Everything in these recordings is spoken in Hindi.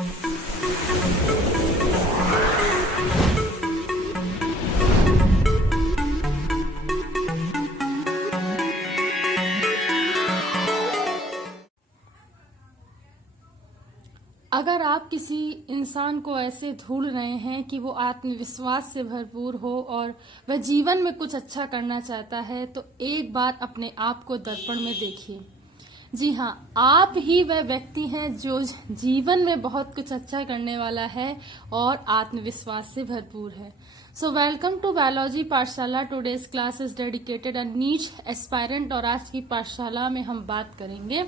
अगर आप किसी इंसान को ऐसे ढूंढ रहे हैं कि वो आत्मविश्वास से भरपूर हो और वह जीवन में कुछ अच्छा करना चाहता है, तो एक बार अपने आप को दर्पण में देखिए। जी हाँ, आप ही वह व्यक्ति हैं जो जीवन में बहुत कुछ अच्छा करने वाला है और आत्मविश्वास से भरपूर है। So welcome to biology Pathshala. Today's class is dedicated a NEET aspirant. और आज की पाठशाला में हम बात करेंगे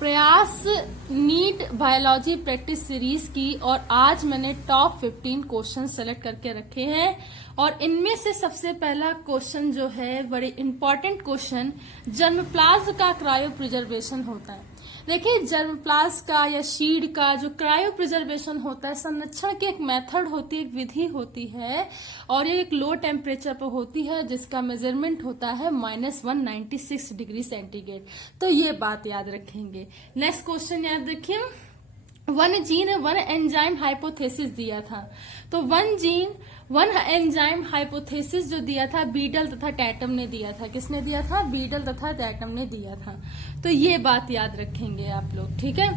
प्रयास नीट बायोलॉजी प्रैक्टिस सीरीज की। और आज मैंने टॉप 15 क्वेश्चन सेलेक्ट करके रखे हैं और इनमें से सबसे पहला क्वेश्चन जो है बड़े इंपॉर्टेंट क्वेश्चन, जर्मप्लाज्म का क्रायो प्रिजर्वेशन होता है। देखिए, जर्मप्लाज्म का या शीड का जो क्रायो प्रिजर्वेशन होता है, संरक्षण की एक मेथड होती है, एक विधि होती है और ये एक लो टेम्परेचर पर होती है जिसका मेजरमेंट होता है -196 डिग्री सेंटीग्रेड। तो ये बात याद रखेंगे। नेक्स्ट क्वेश्चन याद रखिए, one gene one enzyme hypothesis दिया था। तो one gene one enzyme hypothesis जो दिया था बीडल तथा टैटम ने दिया था। किसने दिया था? बीडल तथा टैटम ने दिया था। तो ये बात याद रखेंगे आप लोग, ठीक है।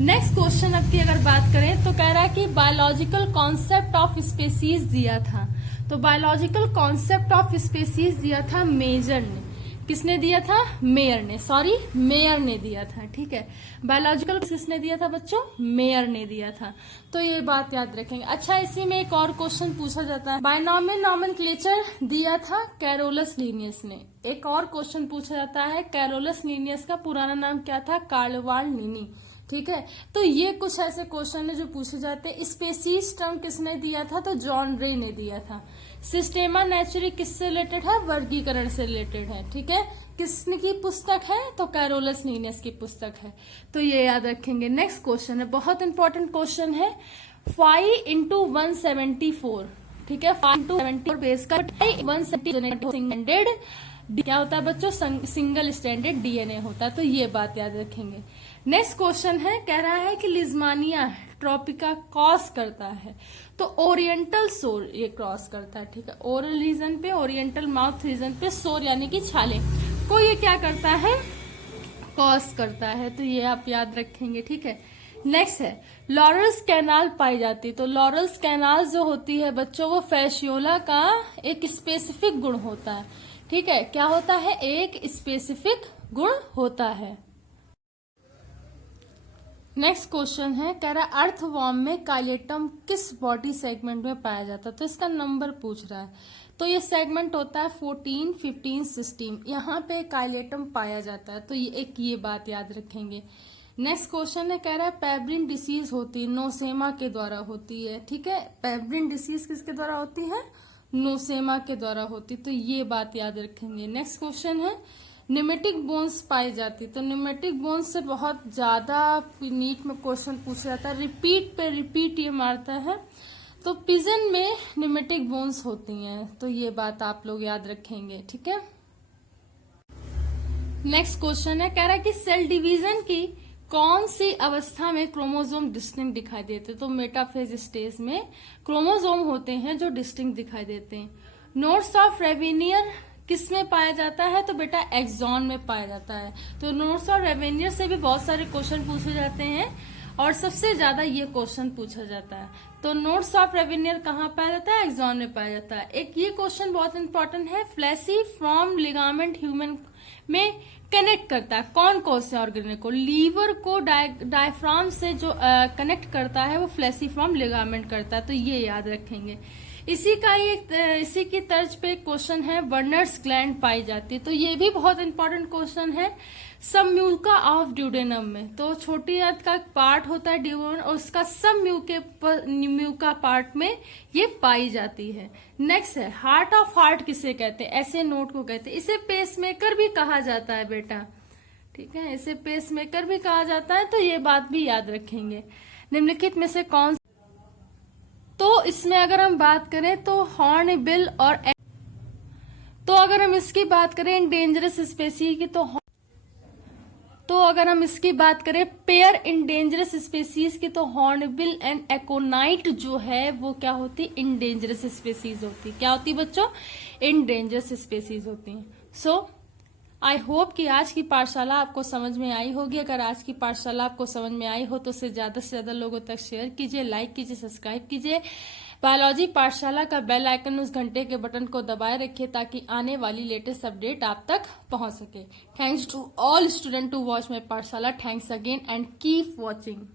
नेक्स्ट क्वेश्चन अब की अगर बात करें तो कह रहा है कि बायोलॉजिकल कॉन्सेप्ट ऑफ स्पेसीज दिया था। तो बायोलॉजिकल कॉन्सेप्ट ऑफ स्पेसीज दिया था मेजर ने। किसने दिया था? मेयर ने दिया था, ठीक है। बायोलॉजिकल किसने दिया था बच्चों? मेयर ने दिया था। तो ये बात याद रखेंगे। अच्छा, इसी में एक और क्वेश्चन पूछा जाता है, बायनॉमियल नॉमेनक्लेचर दिया था कैरोलस लीनियस ने। एक और क्वेश्चन पूछा जाता है, कैरोलस लीनियस का पुराना नाम क्या था? कार्लवाल लीनी, ठीक है। तो ये कुछ ऐसे क्वेश्चन है जो पूछे जाते हैं। स्पेसीज टर्म किसने दिया था? तो जॉन रे ने दिया था। सिस्टेमा नेचुरी किससे रिलेटेड है? वर्गीकरण से रिलेटेड है, ठीक है। किसकी पुस्तक है? तो कैरोलस लीनियस की पुस्तक है। तो ये याद रखेंगे। नेक्स्ट क्वेश्चन है, बहुत इंपॉर्टेंट क्वेश्चन है, 5 × 174, ठीक है। 5 × 174 बेस का 170 क्या होता है बच्चों? सिंगल स्टैंडर्ड डीएनए होता है। तो ये बात याद रखेंगे। नेक्स्ट क्वेश्चन है, कह रहा है कि लिज्मानिया ट्रॉपिका क्रॉस करता है। तो ओरिएंटल सोर ये क्रॉस करता है, ठीक है। ओरल रीजन पे, ओरिएंटल माउथ रीजन पे सोर यानी कि छाले को ये क्या करता है? क्रॉस करता है। तो ये आप याद रखेंगे, ठीक है। नेक्स्ट है, लॉरल्स कैनाल पाई जाती है। तो लॉरल्स कैनाल जो होती है बच्चों, वो फैसियोला का एक स्पेसिफिक गुण होता है, ठीक है। क्या होता है? एक स्पेसिफिक गुण होता है। नेक्स्ट क्वेश्चन है, कह रहा है अर्थवॉर्म में काइलेटम किस बॉडी सेगमेंट में पाया जाता है? तो इसका नंबर पूछ रहा है। तो ये सेगमेंट होता है 14, 15, 16। यहाँ पे काइलेटम पाया जाता है। तो ये बात याद रखेंगे। नेक्स्ट क्वेश्चन है, कह रहा है पेब्रिन डिसीज होती है, नोसेमा के द्वारा होती है, ठीक है। पेब्रिन डिसीज किसके द्वारा होती है? नोसेमा के द्वारा होती। तो ये बात याद रखेंगे। नेक्स्ट क्वेश्चन है, न्यूमेटिक बोन्स पाई जाती। तो न्यूमेटिक बोन्स से बहुत ज्यादा नीट में क्वेश्चन पूछा जाता है, रिपीट पे रिपीट ये मारता है। तो पिजन में न्यूमेटिक बोन्स होती हैं। तो ये बात आप लोग याद रखेंगे, ठीक है। नेक्स्ट क्वेश्चन है, कह रहा है कि सेल डिवीजन की कौन सी अवस्था में क्रोमोसोम डिस्टिंक्ट दिखाई देते? तो मेटाफेज स्टेज में क्रोमोसोम होते हैं जो डिस्टिंक्ट दिखाई देते हैं। नोड्स ऑफ रेवेनियर किस में पाया जाता है? तो बेटा एक्सॉन में पाया जाता है। तो नोड्स ऑफ रेवेनियर से भी बहुत सारे क्वेश्चन पूछे जाते हैं और सबसे ज्यादा ये क्वेश्चन पूछा जाता है। तो नोड्स ऑफ रेवेनियर कहाँ पाया जाता है? एक्सॉन में पाया जाता है। एक ये क्वेश्चन बहुत इंपॉर्टेंट है, फ्लैसी फ्रॉम लिगामेंट ह्यूमन में कनेक्ट करता है कौन से ऑर्गेन को? लीवर को डायफ्राम से जो कनेक्ट करता है वो फ्लैसीफॉर्म लिगामेंट करता है। तो ये याद रखेंगे। इसी की तर्ज पे क्वेश्चन है, वर्नर्स ग्लैंड पाई जाती है। तो ये भी बहुत इंपॉर्टेंट क्वेश्चन है। सब म्यूका ऑफ ड्यूडेनम में, तो छोटी आंत का पार्ट होता है ड्यूडेनम और उसका सब म्यूका पार्ट में ये पाई जाती है। नेक्स्ट है, हार्ट ऑफ हार्ट किसे कहते हैं? ऐसे नोट को कहते हैं। इसे पेसमेकर भी कहा जाता है बेटा, ठीक है। इसे पेसमेकर भी कहा जाता है। तो ये बात भी याद रखेंगे। निम्नलिखित में से कौन? तो इसमें अगर हम बात करें तो हॉर्नबिल और तो अगर हम इसकी बात करें डेंजरस स्पेसीज की, तो अगर हम इसकी बात करें पेयर इंडेंजरस स्पेसीज की, तो हॉर्नबिल एंड एकोनाइट जो है वो क्या होती, इंडेंजरस स्पेसीज होती। क्या होती बच्चों, इंडेंजरस स्पेसीज होती हैं। सो आई होप कि आज की पाठशाला आपको समझ में आई होगी। अगर आज की पाठशाला आपको समझ में आई हो तो उसे ज्यादा से ज्यादा लोगों तक शेयर कीजिए, लाइक कीजिए, सब्सक्राइब कीजिए। बायोलॉजी पाठशाला का बेल आइकन, उस घंटे के बटन को दबाए रखिए ताकि आने वाली लेटेस्ट अपडेट आप तक पहुंच सके। Thanks to all student to watch my Pathshala. Thanks again and keep watching.